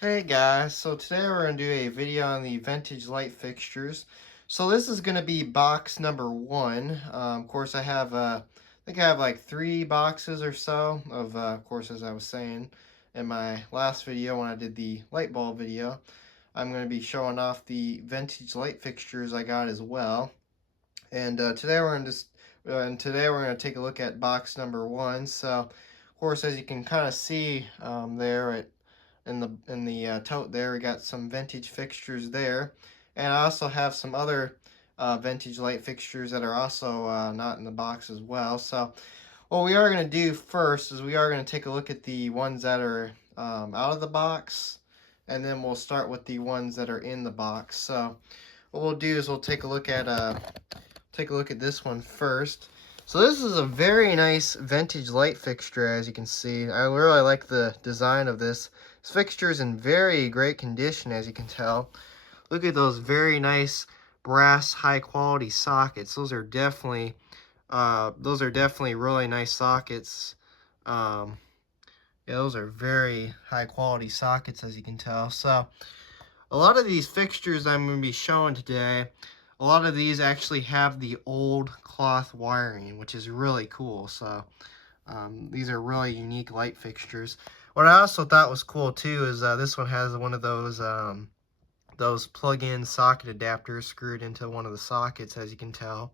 Hey guys, so today we're going to do a video on the vintage light fixtures. So this is going to be box number one. Of course I think I have like 3 boxes or so of course, as I was saying in my last video when I did the light bulb video, I'm going to be showing off the vintage light fixtures I got as well. And today we're going to take a look at box number one. So of course, as you can kind of see there at in the tote there, we got some vintage fixtures there, and I also have some other vintage light fixtures that are also not in the box as well. So what we are going to do first is we are going to take a look at the ones that are out of the box, and then we'll start with the ones that are in the box. So what we'll do is we'll take a look at this one first. So this is a very nice vintage light fixture, as you can see. I really like the design of this. This fixture is in very great condition, as you can tell. Look at those very nice brass high quality sockets. Those are definitely really nice sockets. Yeah, those are very high quality sockets, as you can tell. So a lot of these fixtures I'm going to be showing today, a lot of these actually have the old cloth wiring, which is really cool. So these are really unique light fixtures. What I also thought was cool too is this one has one of those plug-in socket adapters screwed into one of the sockets, as you can tell.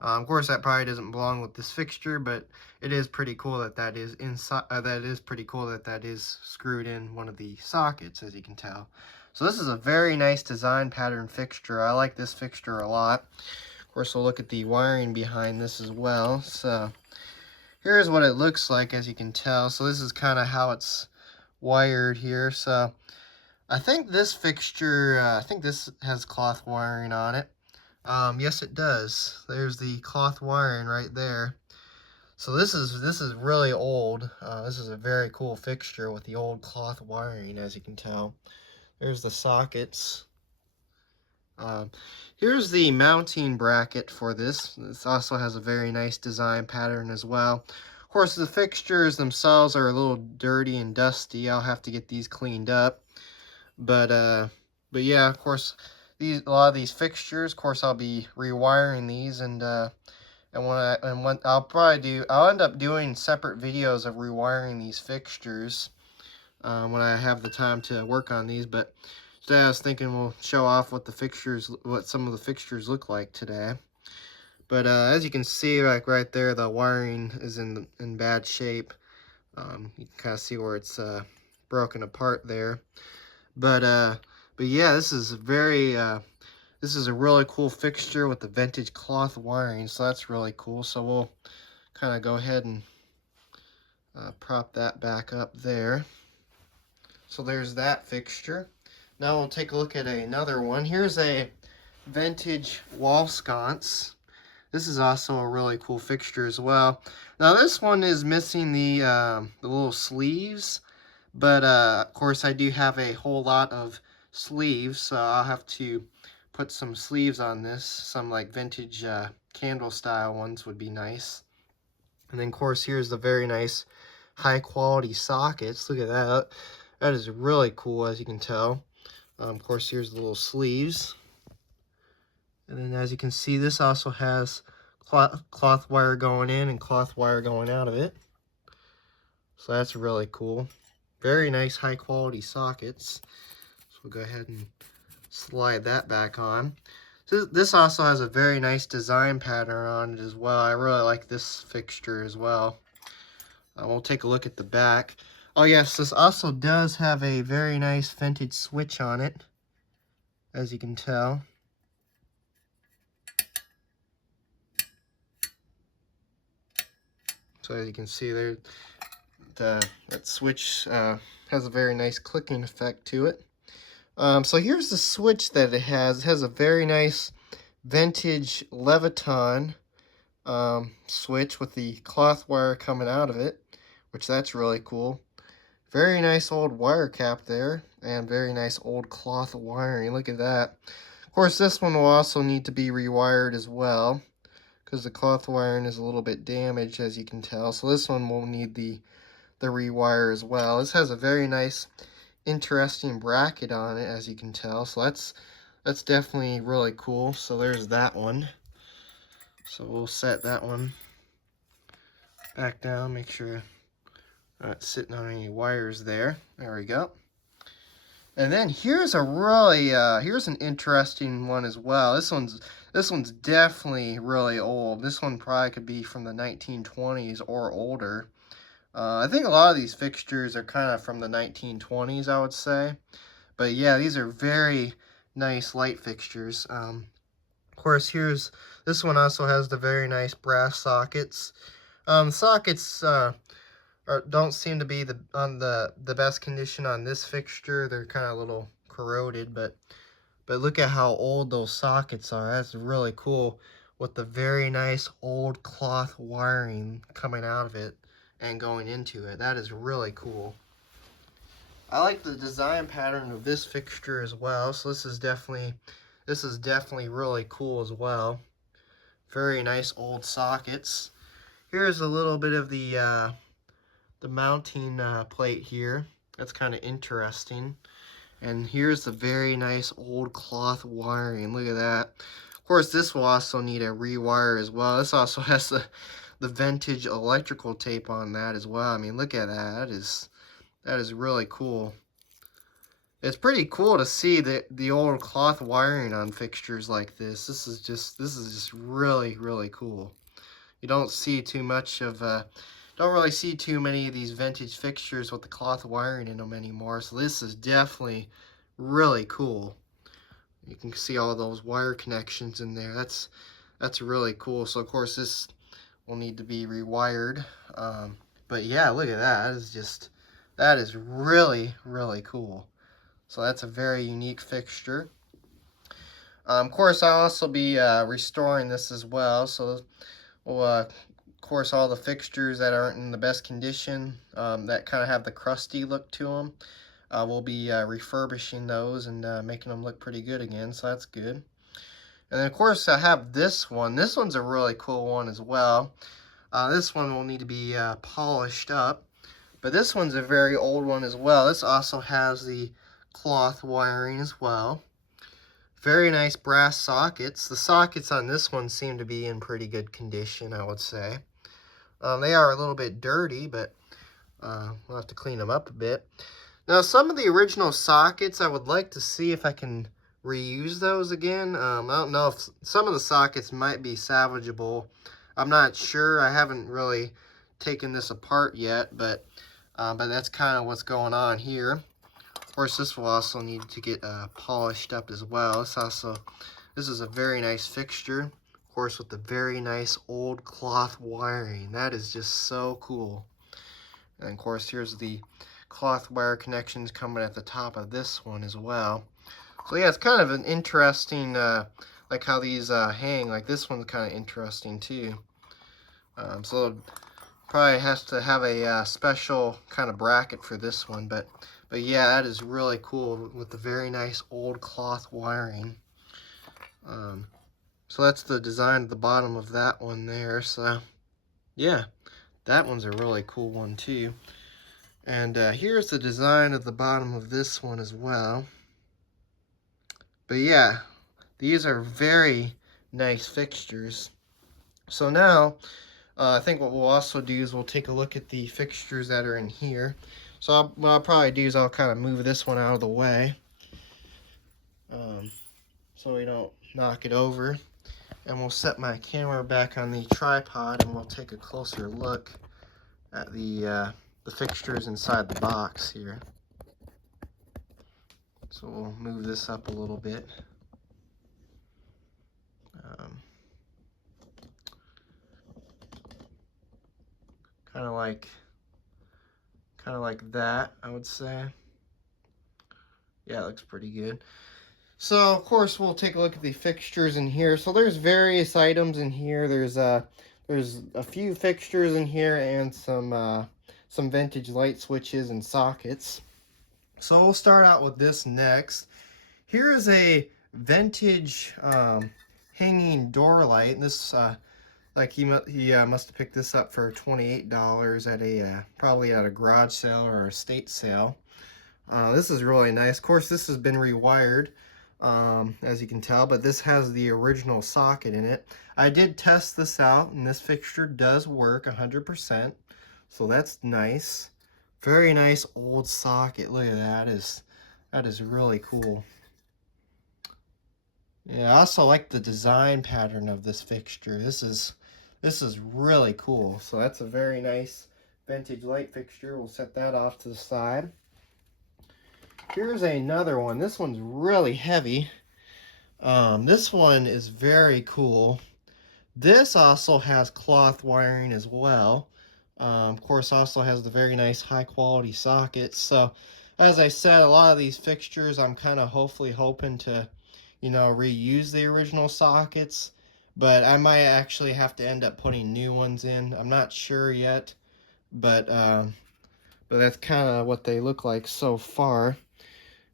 Of course, that probably doesn't belong with this fixture, but it is pretty cool that that is inside. That is screwed in one of the sockets, as you can tell. So this is a very nice design pattern fixture. I like this fixture a lot. Of course, we'll look at the wiring behind this as well. So here's what it looks like, as you can tell. So this is kind of how it's wired here. So I think this fixture, I think this has cloth wiring on it. Yes, it does. There's the cloth wiring right there. So this is really old. This is a very cool fixture with the old cloth wiring, as you can tell. There's the sockets. Um, Here's the mounting bracket for this. This also has a very nice design pattern as well. Of course, the fixtures themselves are a little dirty and dusty. I'll have to get these cleaned up. But yeah, of course, a lot of these fixtures, of course, I'll be rewiring these, and what I'll end up doing separate videos of rewiring these fixtures when I have the time to work on these. But today I was thinking we'll show off what some of the fixtures look like today. But as you can see, like right there, the wiring is in bad shape. You can kind of see where it's broken apart there. But yeah, this is a really cool fixture with the vintage cloth wiring, so that's really cool. So we'll kind of go ahead and prop that back up there. So there's that fixture. Now we'll take a look at another one. Here's a vintage wall sconce. This is also a really cool fixture as well. Now this one is missing the little sleeves, but of course I do have a whole lot of sleeves, so I'll have to put some sleeves on this. Some like vintage candle style ones would be nice. And then of course here's the very nice high quality sockets. Look at that. That is really cool, as you can tell. Of course, here's the little sleeves. And then as you can see, this also has cloth wire going in and cloth wire going out of it. So that's really cool. Very nice high quality sockets. So we'll go ahead and slide that back on. So this also has a very nice design pattern on it as well. I really like this fixture as well. We'll take a look at the back. Oh yes, this also does have a very nice vintage switch on it, as you can tell. So as you can see there, that switch has a very nice clicking effect to it. So here's the switch that it has. It has a very nice vintage Leviton switch with the cloth wire coming out of it, which that's really cool. Very nice old wire cap there, and very nice old cloth wiring. Look at that. Of course, this one will also need to be rewired as well, because the cloth wiring is a little bit damaged, as you can tell. So this one will need the rewire as well. This has a very nice interesting bracket on it, as you can tell. So that's definitely really cool. So there's that one. So we'll set that one back down, make sure not sitting on any wires there. There we go. And then here's a really here's an interesting one as well. This one's definitely really old. This one probably could be from the 1920s or older. I think a lot of these fixtures are kind of from the 1920s, I would say. But yeah, these are very nice light fixtures. Of course, this one also has the very nice brass sockets. Sockets don't seem to be the best condition on this fixture. They're kind of a little corroded, but look at how old those sockets are. That's really cool, with the very nice old cloth wiring coming out of it and going into it. That is really cool. I like the design pattern of this fixture as well. So this is definitely really cool as well. Very nice old sockets. Here's a little bit of the mounting plate here. That's kind of interesting. And here's the very nice old cloth wiring. Look at that. Of course, this will also need a rewire as well. This also has the vintage electrical tape on that as well. I mean, look at that. That is really cool. It's pretty cool to see the old cloth wiring on fixtures like this. This is just really, really cool. You don't see too much of don't really see too many of these vintage fixtures with the cloth wiring in them anymore. So this is definitely really cool. You can see all those wire connections in there. That's really cool. So of course this will need to be rewired. But yeah, look at that. That is really, really cool. So that's a very unique fixture. Of course, I'll also be restoring this as well. So we'll, of course, all the fixtures that aren't in the best condition, that kind of have the crusty look to them, we'll be refurbishing those and making them look pretty good again. So that's good. And then, of course, I have this one. This one's a really cool one as well. This one will need to be polished up. But this one's a very old one as well. This also has the cloth wiring as well. Very nice brass sockets. The sockets on this one seem to be in pretty good condition, I would say. They are a little bit dirty, but we'll have to clean them up a bit. Now, some of the original sockets, I would like to see if I can reuse those again. I don't know if some of the sockets might be salvageable. I'm not sure. I haven't really taken this apart yet, but that's kind of what's going on here. Of course, this will also need to get polished up as well. This is a very nice fixture, of course, with the very nice old cloth wiring. That is just so cool. And of course, here's the cloth wire connections coming at the top of this one as well. So yeah, it's kind of an interesting, like how these hang. Like this one's kind of interesting too. So probably has to have a special kind of bracket for this one, but yeah, that is really cool with the very nice old cloth wiring. So that's the design at the bottom of that one there. So yeah, that one's a really cool one too. And here's the design at the bottom of this one as well. But yeah, these are very nice fixtures. So now, I think what we'll also do is we'll take a look at the fixtures that are in here. So what I'll probably do is I'll kind of move this one out of the way, so we don't knock it over. And we'll set my camera back on the tripod and we'll take a closer look at the fixtures inside the box here. So we'll move this up a little bit. Kind of like that, I would say. Yeah, it looks pretty good. So of course we'll take a look at the fixtures in here. So there's various items in here. There's a few fixtures in here and some vintage light switches and sockets. So we'll start out with this next. Here is a vintage hanging door light. This like he must have picked this up for $28 at probably at a garage sale or a estate sale. This is really nice. Of course, this has been rewired, as you can tell, but this has the original socket in it. I did test this out, and this fixture does work 100%, so that's nice. Very nice old socket. Look at that. That is really cool. Yeah, I also like the design pattern of this fixture. This is really cool. So that's a very nice vintage light fixture. We'll set that off to the side. Here's another one. This one's really heavy. This one is very cool. This also has cloth wiring as well. Of course, also has the very nice high quality sockets. So, as I said, a lot of these fixtures I'm kind of hoping to, reuse the original sockets. But I might actually have to end up putting new ones in. I'm not sure yet, but that's kind of what they look like so far.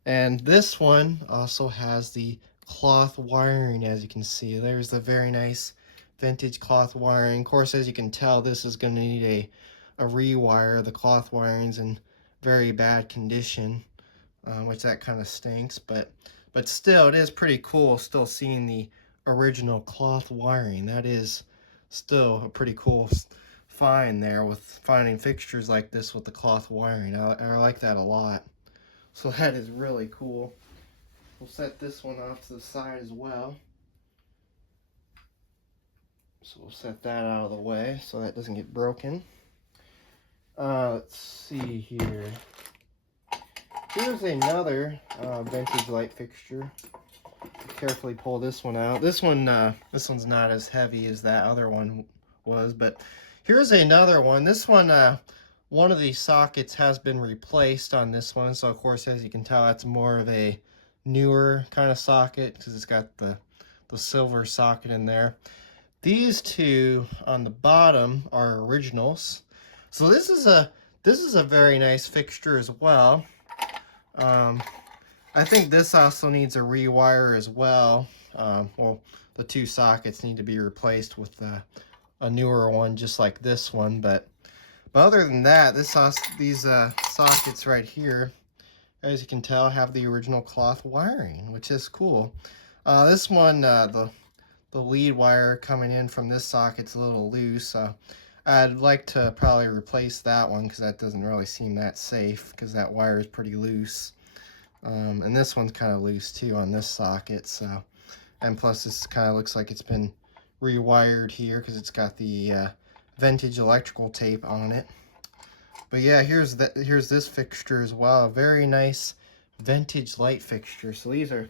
And this one also has the cloth wiring, as you can see. There's the very nice vintage cloth wiring. Of course, as you can tell, this is going to need a rewire. The cloth wiring's in very bad condition, which that kind of stinks. But still, it is pretty cool still seeing the original cloth wiring. That is still a pretty cool find there, with finding fixtures like this with the cloth wiring. I like that a lot. So that is really cool. We'll set this one off to the side as well. So we'll set that out of the way so that doesn't get broken. Let's see here. Here's another vintage light fixture. Carefully pull this one out. This one's not as heavy as that other one was, but here's another one. This one of these sockets has been replaced on this one, so of course, as you can tell, that's more of a newer kind of socket because it's got the silver socket in there. These two on the bottom are originals. So this is a very nice fixture as well. I think this also needs a rewire as well. Well, the two sockets need to be replaced with a newer one just like this one, but other than that, these sockets right here, as you can tell, have the original cloth wiring, which is cool. This one, the lead wire coming in from this socket's a little loose, so I'd like to probably replace that one because that doesn't really seem that safe because that wire is pretty loose. And this one's kind of loose too on this socket, so, and plus this kind of looks like it's been rewired here because it's got the vintage electrical tape on it. But yeah, here's this fixture as well. A very nice vintage light fixture. So these are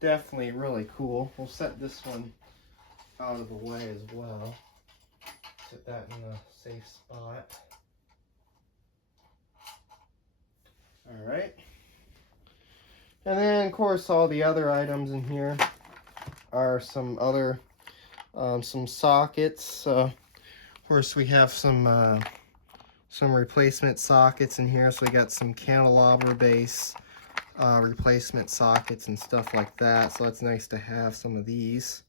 definitely really cool. We'll set this one out of the way as well. Set that in a safe spot. Alright. And then, of course, all the other items in here are some other, some sockets. Of course, we have some replacement sockets in here. So we got some candelabra base replacement sockets and stuff like that. So it's nice to have some of these.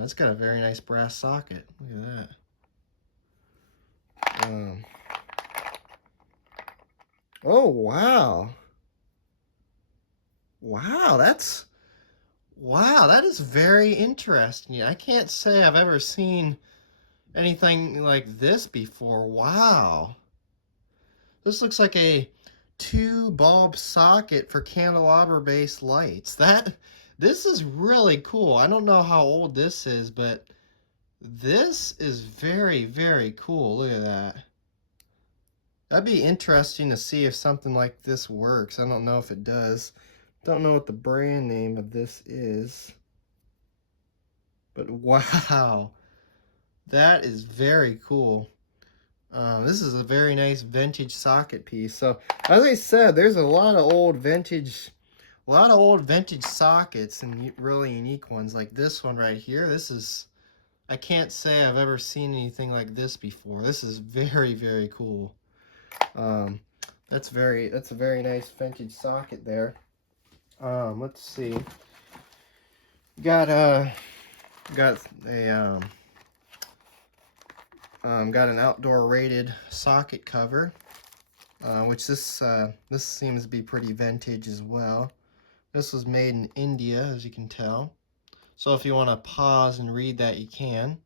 It's got a very nice brass socket. Look at that. Oh, wow. Wow, that is very interesting. I can't say I've ever seen anything like this before. Wow. This looks like a 2-bulb socket for candelabra based lights. This is really cool. I don't know how old this is, but this is very, very cool. Look at that. That'd be interesting to see if something like this works. I don't know if it does. Don't know what the brand name of this is. But wow. That is very cool. This is a very nice vintage socket piece. So, as I said, there's a lot of old vintage sockets and really unique ones like this one right here. I can't say I've ever seen anything like this before. This is very, very cool. That's a very nice vintage socket there. Let's see. Got an outdoor rated socket cover. which this seems to be pretty vintage as well. This was made in India, as you can tell. So if you want to pause and read that, you can.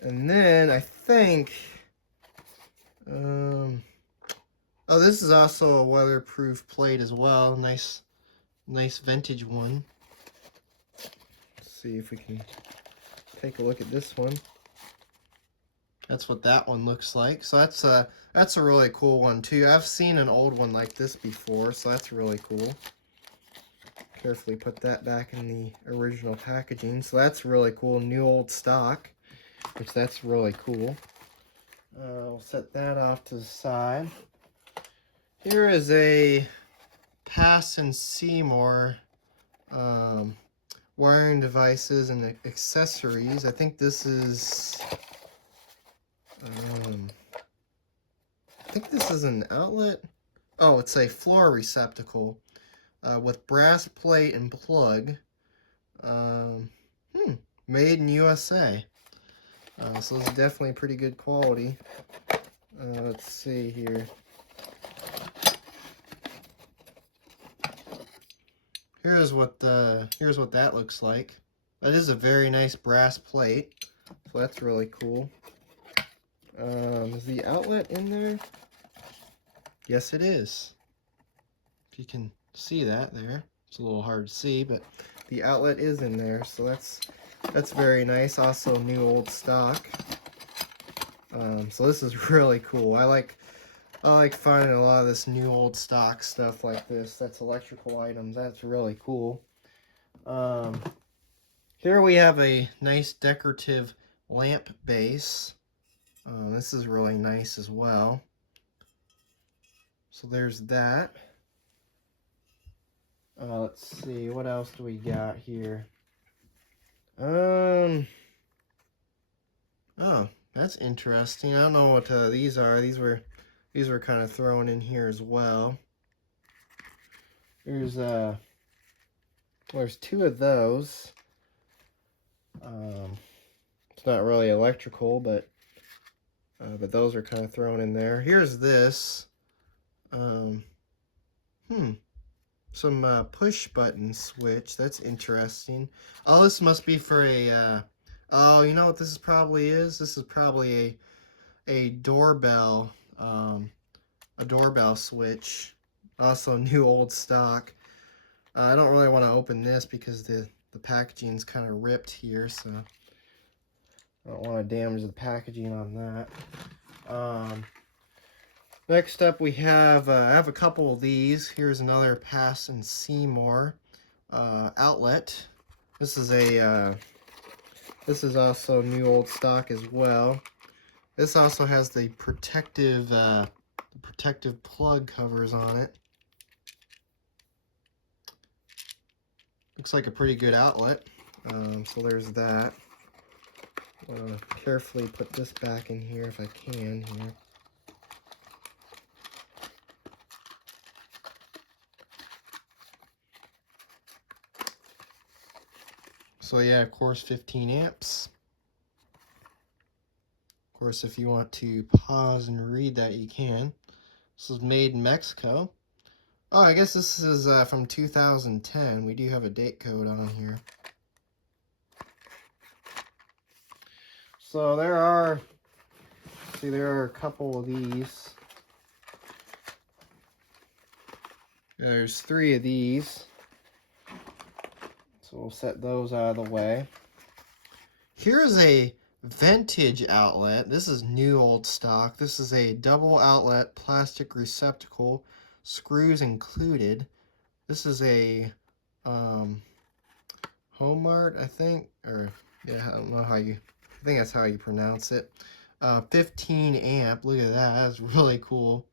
And then I think, oh, this is also a weatherproof plate as well. Nice vintage one. Let's see if we can take a look at this one. That's what that one looks like. So that's a really cool one too. I've seen an old one like this before, so that's really cool. Carefully put that back in the original packaging. So that's really cool. New old stock, which that's really cool. We'll set that off to the side. Here is a Pass and Seymour wiring devices and accessories. I think this is an outlet. Oh, it's a floor receptacle with brass plate and plug. Made in USA. So it's definitely pretty good quality. Let's see here. Here's what that looks like. That is a very nice brass plate, so that's really cool. Is the outlet in there? Yes, it is. If you can see that there, it's a little hard to see, but the outlet is in there, so that's very nice. Also, new old stock. So this is really cool. I like finding a lot of this new old stock stuff like this. That's electrical items. That's really cool. Here we have a nice decorative lamp base. This is really nice as well. So there's that. Let's see, what else do we got here? Oh, that's interesting. I don't know what these are. These were kind of thrown in here as well. There's two of those. It's not really electrical, but those are kind of thrown in there. Here's this. Some push button switch. That's interesting. Oh, this must be for a oh, you know what this probably is? This is probably a doorbell, a doorbell switch. Also new old stock. I don't really want to open this because the packaging's kind of ripped here, so I don't want to damage the packaging on that. Next up we have, I have a couple of these. Here's another Pass and Seymour outlet. This is also new old stock as well. This also has the protective plug covers on it. Looks like a pretty good outlet. So there's that. Carefully put this back in here if I can here. So yeah, of course, 15 amps. Of course, if you want to pause and read that, you can. This is made in Mexico. Oh, I guess this is from 2010. We do have a date code on here. So there are a couple of these. There's 3 of these. So we'll set those out of the way. Here's a vintage outlet. This is new old stock. This is a double outlet plastic receptacle, screws included. This is a Homart, I think, or yeah, I don't know how you, I think that's how you pronounce it. 15 amp, look at that, that's really cool.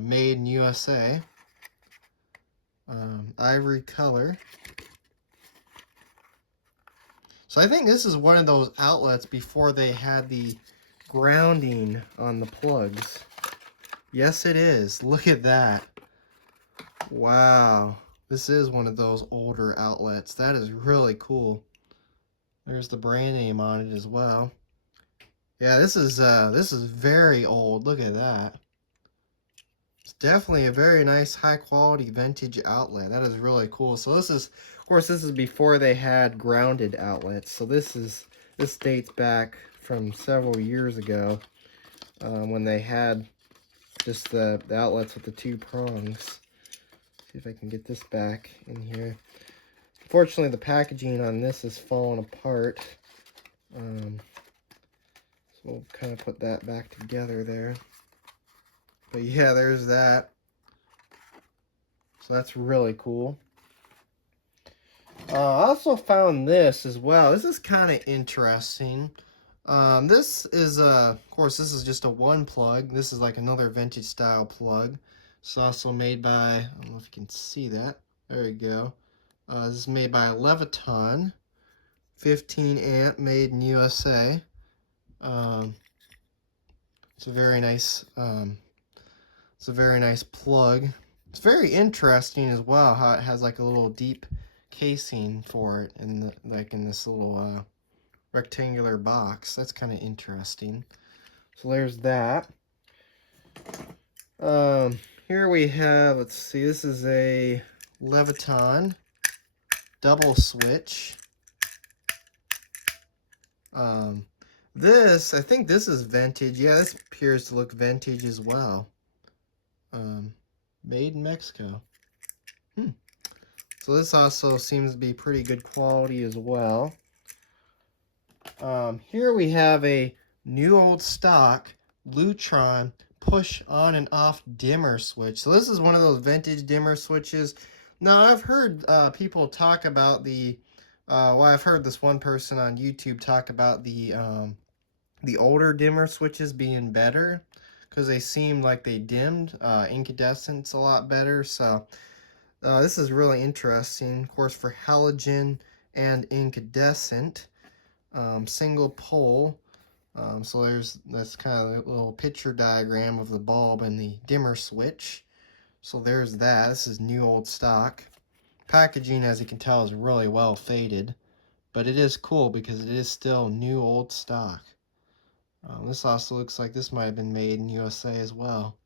Made in USA. Ivory color. So I think this is one of those outlets before they had the grounding on the plugs. Yes, it is. Look at that. Wow. This is one of those older outlets. That is really cool. There's the brand name on it as well. Yeah, this is very old. Look at that. It's definitely a very nice high quality vintage outlet. That is really cool. So this is, of course, this is before they had grounded outlets. So this dates back from several years ago, when they had just the outlets with the two prongs. See if I can get this back in here. Unfortunately, the packaging on this is falling apart. So we'll kind of put that back together there. But yeah, there's that. So that's really cool. I also found this as well. This is kind of interesting. This is, of course, this is just a one plug. This is like another vintage style plug. It's also made by, I don't know if you can see that. There you go. This is made by Leviton. 15 amp, made in USA. It's a very nice, plug. It's very interesting as well how it has like a little deep casing for it in the, like in this little rectangular box. That's kind of interesting. So there's that. Here we have, let's see, this is a Leviton double switch. I think this is vintage. Yeah, this appears to look vintage as well. Made in Mexico. So this also seems to be pretty good quality as well. Here we have a new old stock Lutron push on and off dimmer switch. So this is one of those vintage dimmer switches. Now I've heard people talk about the well, I've heard this one person on YouTube talk about the older dimmer switches being better because they seemed like they dimmed incandescence a lot better. So this is really interesting. Of course, for halogen and incandescent, single pole. So that's kind of a little picture diagram of the bulb and the dimmer switch. So there's that. This is new old stock. Packaging, as you can tell, is really well faded, but it is cool because it is still new old stock. This also looks like this might have been made in USA as well.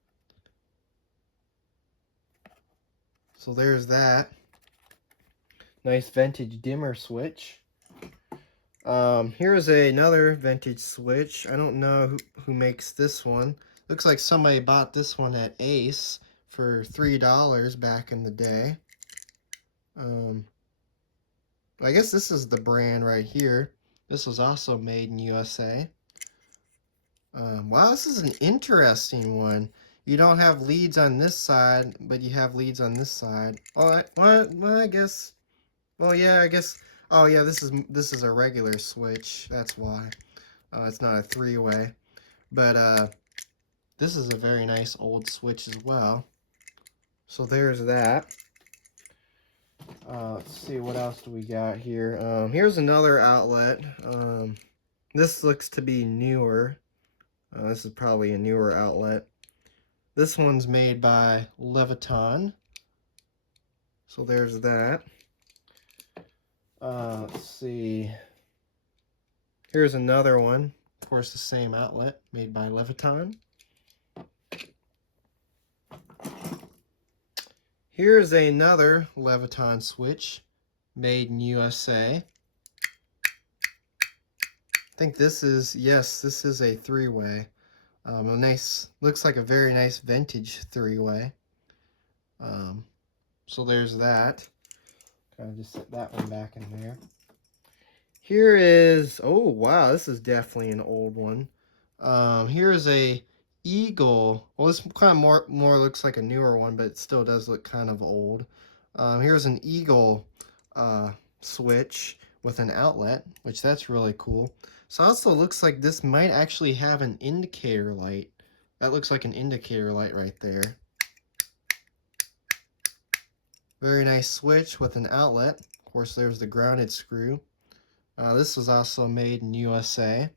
So there's that. Nice vintage dimmer switch. Here's another vintage switch. I don't know who makes this one. Looks like somebody bought this one at Ace for $3 back in the day. I guess this is the brand right here. This was also made in USA. Wow, this is an interesting one. You don't have leads on this side, but you have leads on this side. Oh, well, I guess. Well, yeah, I guess. Oh, yeah, this is a regular switch. That's why. It's not a three-way. But this is a very nice old switch as well. So there's that. Let's see, what else do we got here? Here's another outlet. This looks to be newer. This is probably a newer outlet. This one's made by Leviton. So there's that. Let's see. Here's another one. Of course, the same outlet, made by Leviton. Here's another Leviton switch, made in USA. I think this is, yes, this is a three-way. A nice, looks like a very nice vintage three-way. So there's that. Kind of just set that one back in there. Here is, oh wow, this is definitely an old one. Here's a Eagle. Well, this kind of more looks like a newer one, but it still does look kind of old. Here's an Eagle switch with an outlet, which that's really cool. So it also looks like this might actually have an indicator light. That looks like an indicator light right there. Very nice switch with an outlet. Of course, there's the grounded screw. This was also made in USA.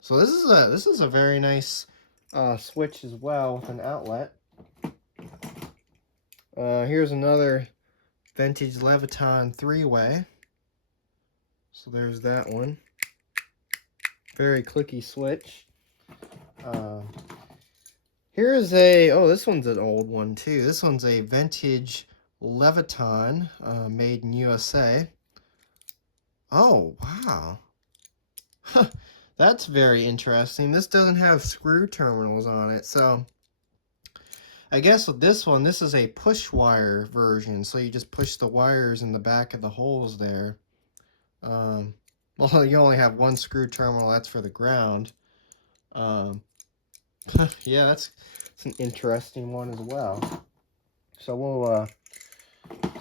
So this is a very nice switch as well with an outlet. Here's another vintage Leviton three-way. So there's that one. very clicky switch. Here's a, oh, this one's an old one too. This one's a vintage Leviton, made in USA. Oh, wow. That's very interesting. This doesn't have screw terminals on it, so I guess with this one, this is a push wire version, so you just push the wires in the back of the holes there. Well, you only have one screw terminal, that's for the ground. Yeah, that's an interesting one as well. So we'll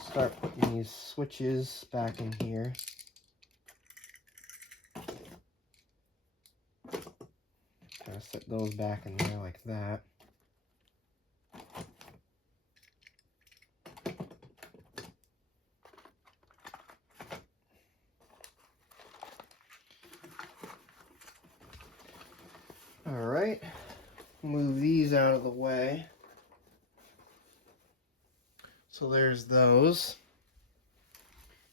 start putting these switches back in here. Kind of set those back in there like that. All right, move these out of the way. So there's those.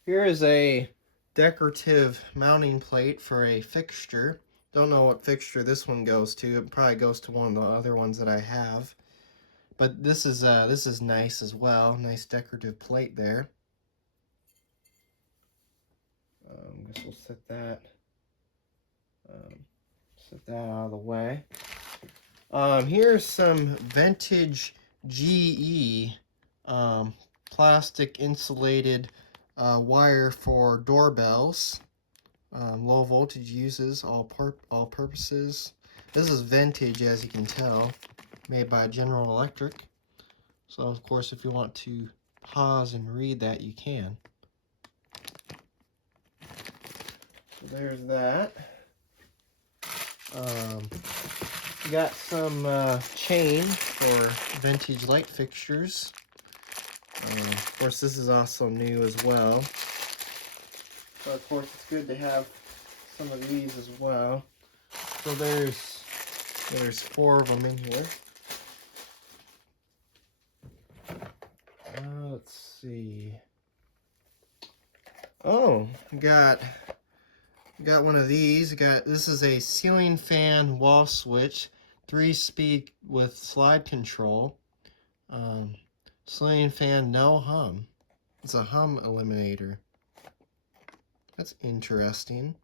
Here is a decorative mounting plate for a fixture. Don't know what fixture this one goes to. It probably goes to one of the other ones that I have. But this is nice as well. Nice decorative plate there. Guess we'll set that out of the way. Here's some vintage GE plastic insulated wire for doorbells. Low voltage uses, all purposes. This is vintage, as you can tell, made by General Electric. So of course, if you want to pause and read that, you can. So there's that. Got some chain for vintage light fixtures. Of course, this is also new as well. So of course, it's good to have some of these as well. So there's 4 of them in here. Let's see. Oh, got one of these. This is a ceiling fan wall switch, 3-speed with slide control. Ceiling fan, no hum. It's a hum eliminator. That's interesting.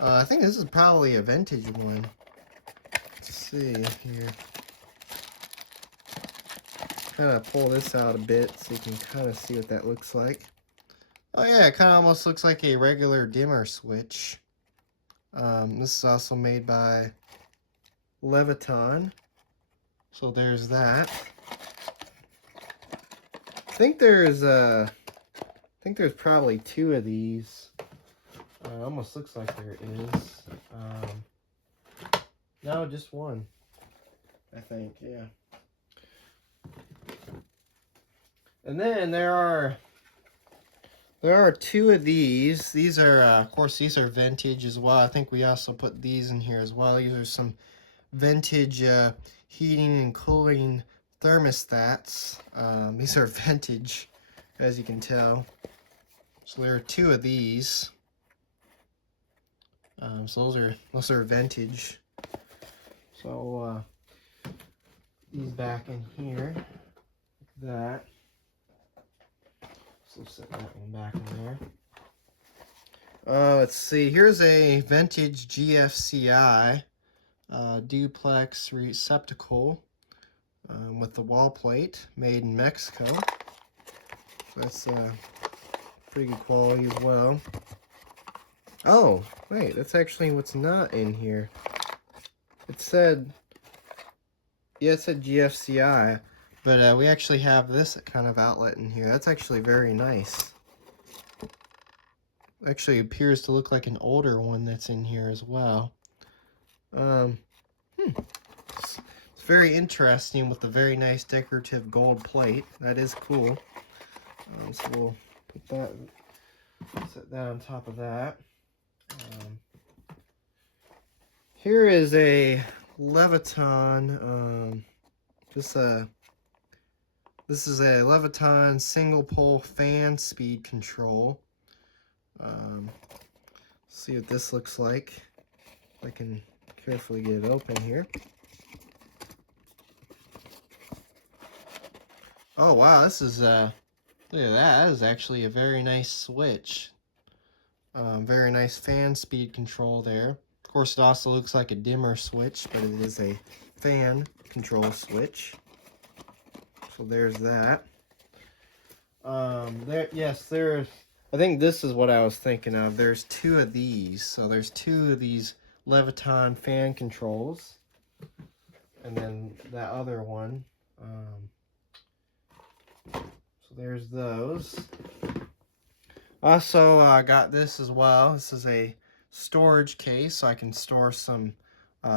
I think this is probably a vintage one. Let's see here. Kind of pull this out a bit so you can kind of see what that looks like. Oh yeah, it kind of almost looks like a regular dimmer switch. This is also made by Leviton. So there's that. I think there's probably 2 of these. Almost looks like there is. No, just one. I think, yeah. And then there are 2 of these. These are, of course, these are vintage as well. I think we also put these in here as well. These are some vintage heating and cooling thermostats. These are vintage, as you can tell. So there are 2 of these. So those are vintage. So these back in here, like that. So set that one back in there. Let's see. Here's a vintage GFCI duplex receptacle with the wall plate, made in Mexico. So that's pretty good quality as well. Oh, wait, that's actually what's not in here. It said GFCI, but we actually have this kind of outlet in here. That's actually very nice. Actually appears to look like an older one that's in here as well. It's very interesting with the very nice decorative gold plate. That is cool. So we'll put that, set that on top of that. Here is a Leviton, this is a Leviton single pole fan speed control. See what this looks like. I can carefully get it open here. Oh wow, this is look at that. That is actually a very nice switch. Very nice fan speed control there. Of course, it also looks like a dimmer switch, but it is a fan control switch. So there's that. There's. I think this is what I was thinking of. There's two of these. So there's two of these Leviton fan controls, and then that other one. So there's those. Also, I got this as well. This is a storage case, so I can store some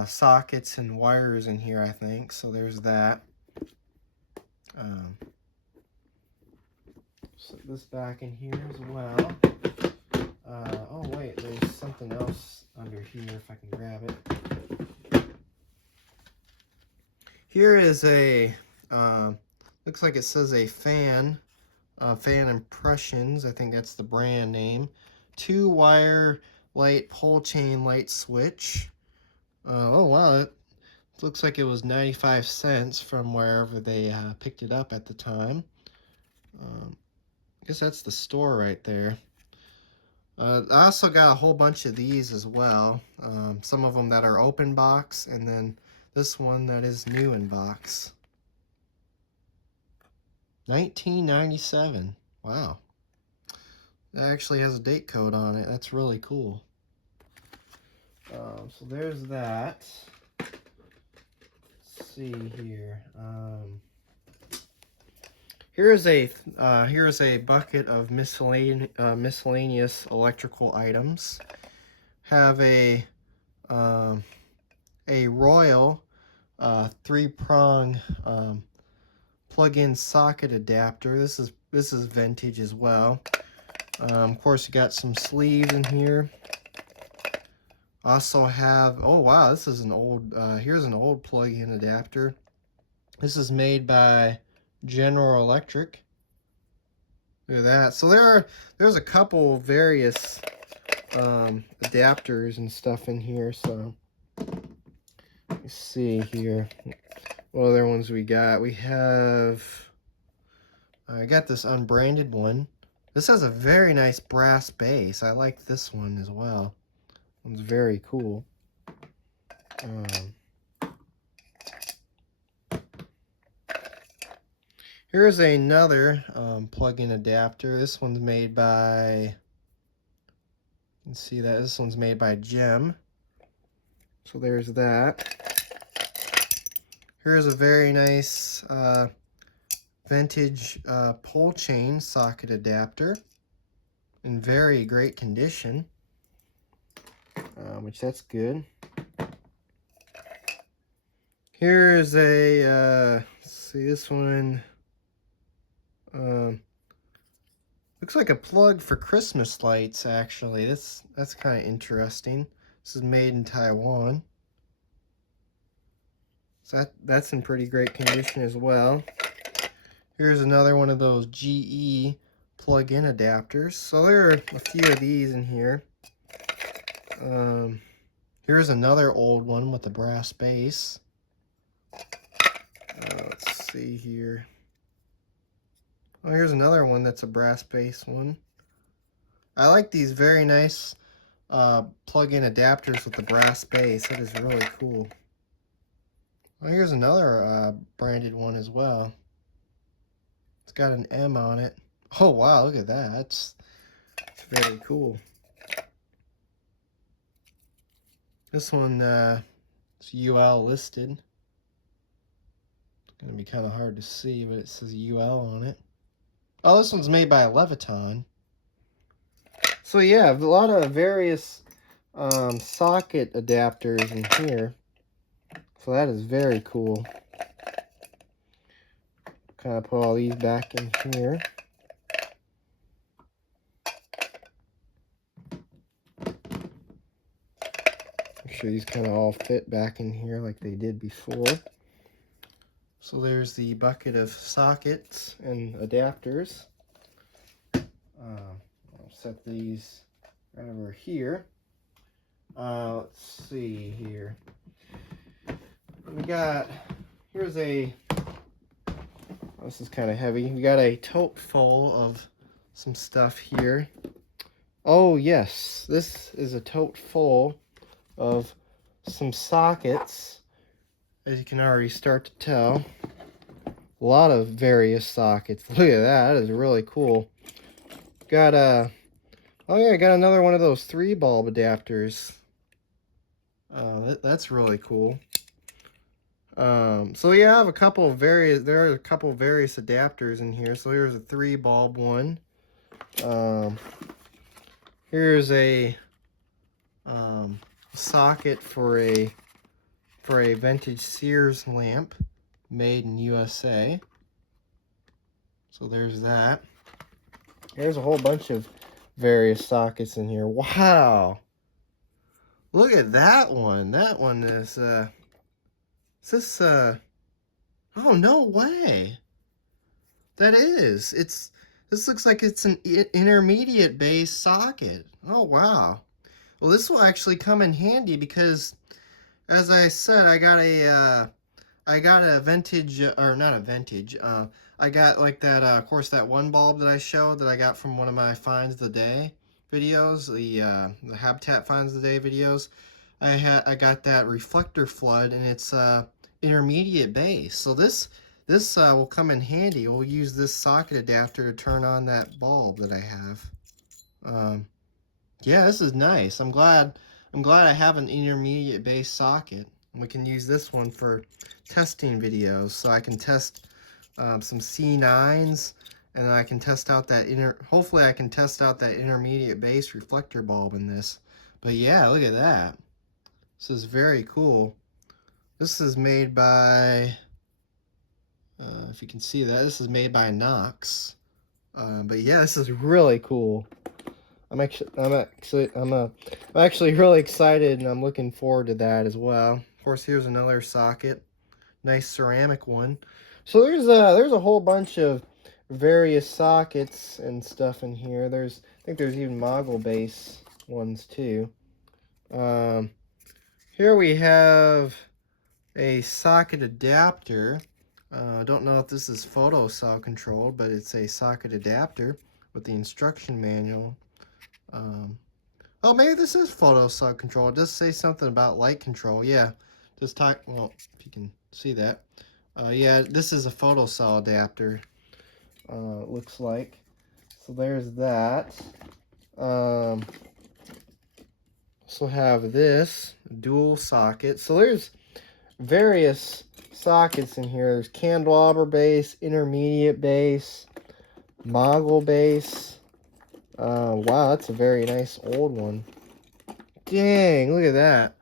sockets and wires in here, I think. So there's that. Set this back in here as well. Oh wait, there's something else under here if I can grab it. Here is a, looks like it says a fan Impressions, I think that's the brand name. 2-wire light pole chain light switch. Oh wow, it looks like it was 95 cents from wherever they picked it up at the time. I guess that's the store right there. I also got a whole bunch of these as well. Some of them that are open box, and then this one that is new in box. 1997. Wow. It actually has a date code on it. That's really cool. So there's that. Let's see here. Here's a bucket of miscellaneous electrical items. Have a Royal 3-prong plug-in socket adapter. This is vintage as well. Of course, you got some sleeves in here. Also have, oh wow, this is an old. Here's an old plug-in adapter. This is made by General Electric. Look at that. So there's a couple various adapters and stuff in here. So let's see here. What other ones we got? We have. I got this unbranded one. This has a very nice brass base. I like this one as well. It's very cool. Here's another plug-in adapter. This one's made by, you can see that this one's made by Gem. So there's that. Here's a very nice vintage pole chain socket adapter in very great condition, which that's good. Here's a, let's see, this one. Looks like a plug for Christmas lights, actually. That's kind of interesting. This is made in Taiwan. So that's in pretty great condition as well. Here's another one of those GE plug-in adapters. So there are a few of these in here. Here's another old one with a brass base. Let's see here. Oh, here's another one that's a brass base one. I like these very nice plug-in adapters with the brass base. That is really cool. Oh, here's another branded one as well. It's got an M on it. Oh wow, look at that. It's very cool. This one is UL listed. It's gonna be kind of hard to see, but it says UL on it. Oh, this one's made by Leviton. So yeah, a lot of various socket adapters in here. So that is very cool. Kind of put all these back in here. Make sure these kind of all fit back in here like they did before. So there's the bucket of sockets and adapters. I'll set these right over here. Let's see here. We got, here's a, this is kind of heavy. We got a tote full of some stuff here. Oh yes, this is a tote full of some sockets. As you can already start to tell, a lot of various sockets. Look at that, that is really cool. Got a, oh yeah, I got another one of those 3-bulb adapters. That's really cool. So yeah, I have a couple of various, there are a couple of various adapters in here. So here's a 3-bulb one. Here's a socket for a vintage Sears lamp made in USA. So there's that. There's a whole bunch of various sockets in here. Wow. Look at that one. That one is this oh no way. That is. This looks like it's an intermediate base socket. Oh wow. Well, this will actually come in handy because, as I said, I got a vintage, or not a vintage. I got like that, of course, that one bulb that I showed that I got from one of my finds of the day videos, the Habitat finds of the day videos. I got that reflector flood, and it's intermediate base. So this will come in handy. We'll use this socket adapter to turn on that bulb that I have. Yeah, this is nice. I'm glad I have an intermediate base socket. We can use this one for testing videos, so I can test some C9s, and I can test out that hopefully I can test out that intermediate base reflector bulb in this. But yeah, look at that. This is very cool. This is made by, if you can see that, this is made by Knox. But yeah, this is really cool. I'm actually really excited, and I'm looking forward to that as well. Of course, here's another socket, nice ceramic one. So there's a whole bunch of various sockets and stuff in here. I think there's even Moggle base ones too. Here we have a socket adapter. I don't know if this is photocell controlled, but it's a socket adapter with the instruction manual. Oh, maybe this is photocell control. It does say something about light control. Yeah, just talk. Well, if you can see that. Yeah, this is a photocell adapter. Looks like. So there's that. Also have this dual socket. So there's various sockets in here. There's candelabra base, intermediate base, Moggle base. Wow, that's a very nice old one. Dang, look at that.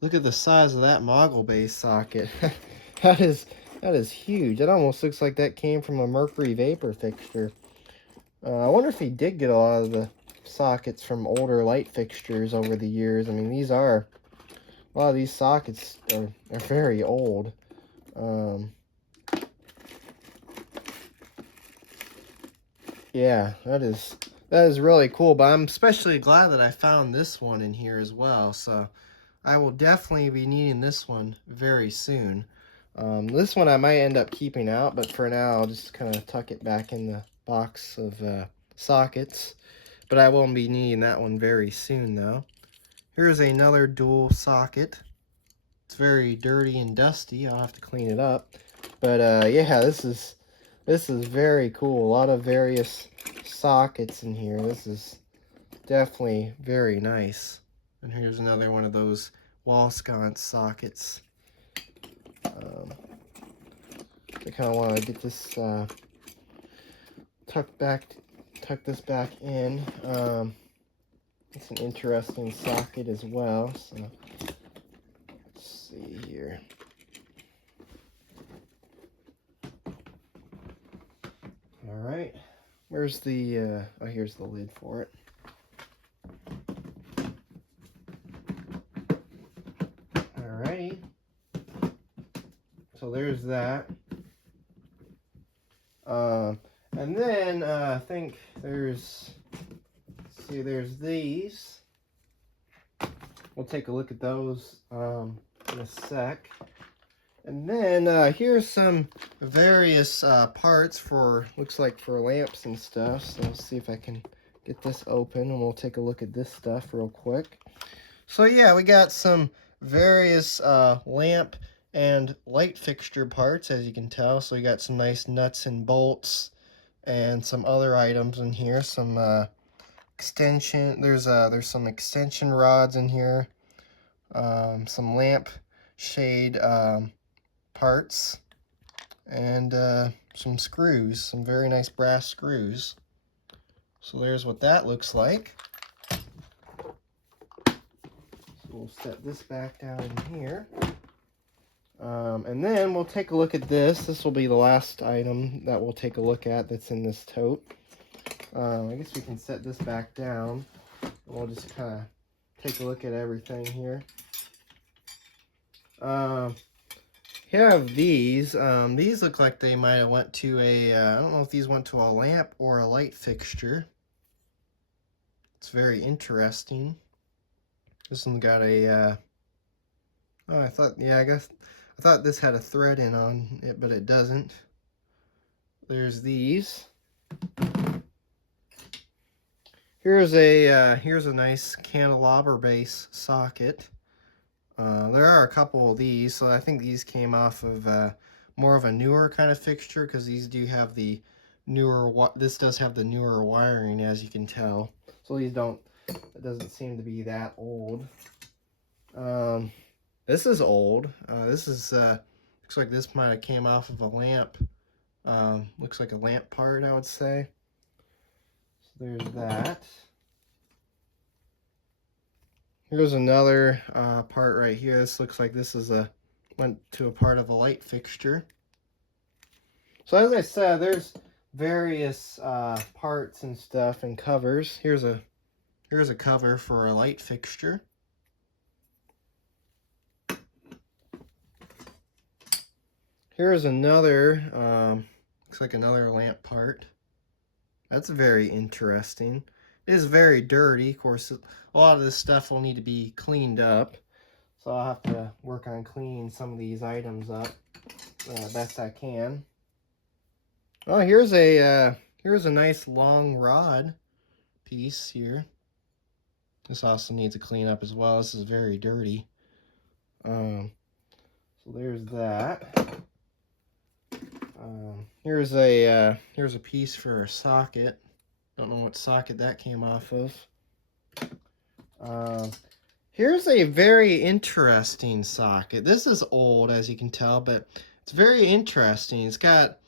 Look at the size of that Moggle base socket. that is huge. That almost looks like that came from a mercury vapor fixture. I wonder if he did get a lot of the sockets from older light fixtures over the years. I mean, a lot of these sockets are very old. Yeah, that is really cool, but I'm especially glad that I found this one in here as well. So I will definitely be needing this one very soon. This one I might end up keeping out, but for now I'll just kind of tuck it back in the box of sockets. But I will be needing that one very soon though. Here's another dual socket. It's very dirty and dusty. I'll have to clean it up. But yeah, this is very cool. A lot of various sockets in here. This is definitely very nice. And here's another one of those wall sconce sockets. I kind of want to get this tuck this back in. It's an interesting socket as well. So let's see here. All right. Where's the oh, here's the lid for it. Alrighty. So there's that. And then I think there's these. we'll take a look at those in a sec. And then here's some various parts for, looks like for lamps and stuff. So let's see if I can get this open and we'll take a look at this stuff real quick. So yeah, we got some various lamp and light fixture parts, as you can tell. So we got some nice nuts and bolts and some other items in here. Some extension, there's some extension rods in here. Some lamp shade parts, and some screws, some very nice brass screws. So there's what that looks like. So we'll set this back down in here. And then we'll take a look at this. This will be the last item that we'll take a look at that's in this tote. I guess we can set this back down. We'll just kind of take a look at everything here. Have these. These look like they might have went to a, I don't know if these went to a lamp or a light fixture. It's very interesting. This one got a, oh, I thought, yeah, I thought this had a thread in on it, but it doesn't. There's these. Here's a nice candelabra base socket. There are a couple of these, so I think these came off of more of a newer kind of fixture, because these do have the newer, this does have the newer wiring, as you can tell. So these don't, it doesn't seem to be that old. This is old. This is, looks like this might have came off of a lamp. Looks like a lamp part, I would say. So there's that. Here's another part right here. This looks like this is went to a part of a light fixture. So as I said, there's various parts and stuff and covers. Here's a cover for a light fixture. Here's another, looks like another lamp part. That's very interesting. It is very dirty. Of course, a lot of this stuff will need to be cleaned up. So I'll have to work on cleaning some of these items up best I can. Oh, here's a nice long rod piece here. This also needs a clean up as well. This is very dirty. So there's that. Here's a piece for a socket. Don't know what socket that came off of. Here's a very interesting socket. This is old, as you can tell, but it's very interesting. It's got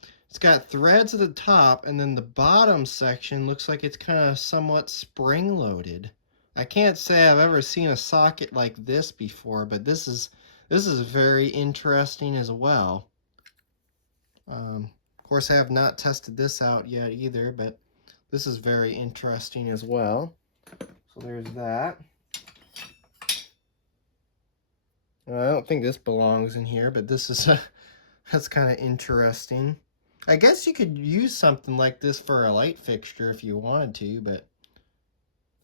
threads at the top, and then the bottom section looks like it's kind of somewhat spring-loaded. I can't say I've ever seen a socket like this before, but this is very interesting as well. Of course, I have not tested this out yet either, but this is very interesting as well. So there's that. I don't think this belongs in here, but this is that's kind of interesting. I guess you could use something like this for a light fixture if you wanted to, but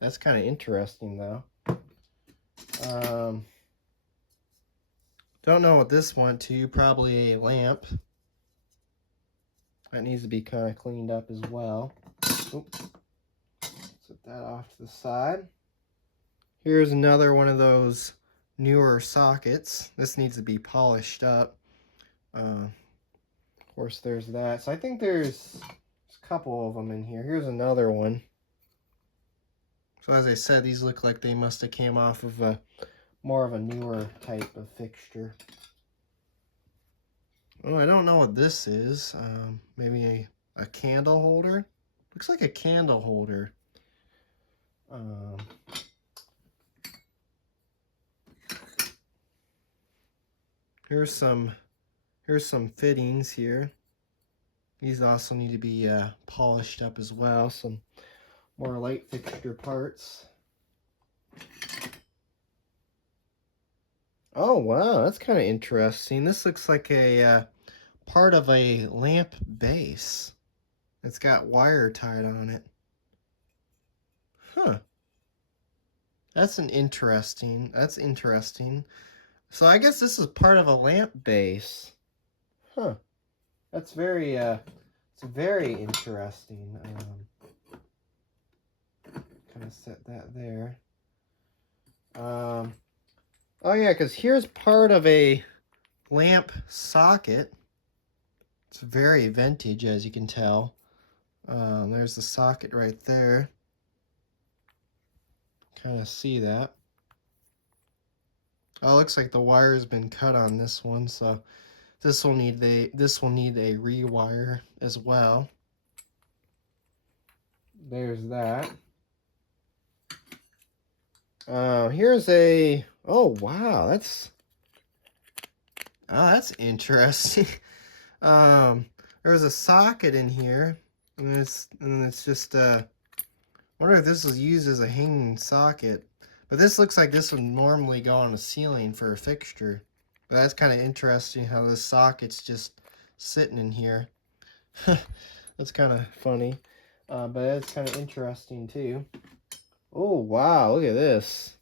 that's kind of interesting though. Don't know what this went to. Probably a lamp. That needs to be kind of cleaned up as well. Oops. Set that off to the side. Here's another one of those newer sockets. This needs to be polished up. Of course, there's that. So I think there's a couple of them in here. Here's another one. So as I said, these look like they must have came off of a more of a newer type of fixture. Oh, I don't know what this is. Maybe a candle holder? Looks like a candle holder. Here's some fittings here. These also need to be polished up as well. Some more light fixture parts. Oh wow, that's kind of interesting. This looks like a part of a lamp base. It's got wire tied on it. Huh. That's interesting. So I guess this is part of a lamp base. Huh. That's very, it's very interesting. Kind of set that there. Oh yeah, because here's part of a lamp socket. It's very vintage, as you can tell. There's the socket right there. Kind of see that. Oh, looks like the wire's been cut on this one, so this will need a rewire as well. There's that. Here's a, oh wow, that's interesting. There's a socket in here, and it's just I wonder if this is used as a hanging socket. But this looks like this would normally go on a ceiling for a fixture. But that's kind of interesting how this socket's just sitting in here. That's kind of funny, but it's kind of interesting too. Oh wow, look at this.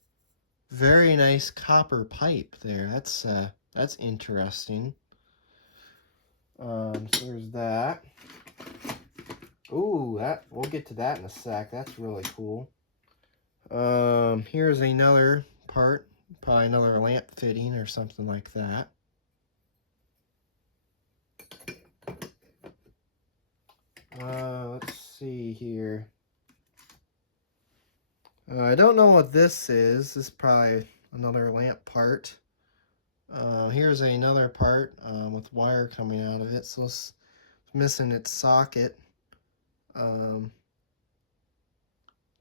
Very nice copper pipe there. That's interesting. So there's that. Ooh, we'll get to that in a sec. That's really cool. Here's another part, probably another lamp fitting or something like that. Let's see here. I don't know what this is. This is probably another lamp part. Here's another part with wire coming out of it. So it's missing its socket.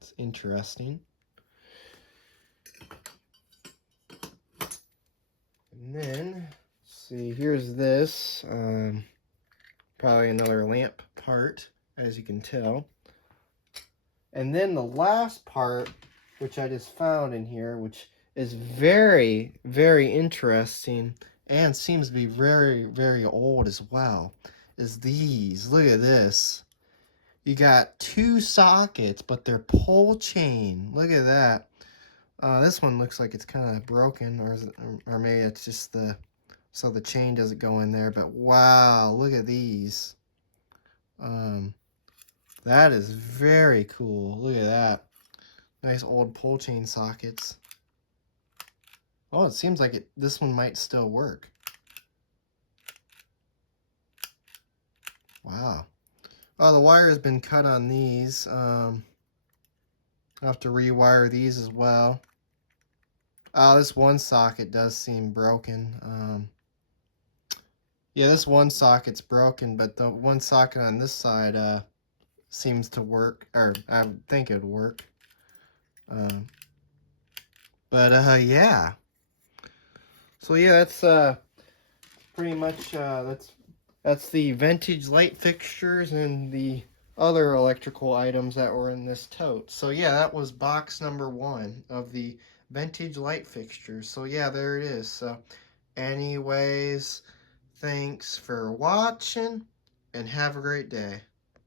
It's interesting. And then, let's see, here's this. Probably another lamp part, as you can tell. And then the last part, which I just found in here, which is very, very interesting and seems to be very, very old as well, is these. Look at this. You got two sockets, but they're pole chain. Look at that. This one looks like it's kind of broken, or maybe it's just so the chain doesn't go in there. But wow, look at these. That is very cool. Look at that. Nice old pole chain sockets. Oh, it seems like this one might still work. Wow. Oh, the wire has been cut on these. I'll have to rewire these as well. Oh, this one socket does seem broken. Yeah, this one socket's broken, but the one socket on this side seems to work, or I think it would work. Yeah. So yeah, that's pretty much that's the vintage light fixtures and the other electrical items that were in this tote. So yeah, that was box number 1 of the vintage light fixtures. So yeah, there it is. So anyways, thanks for watching and have a great day.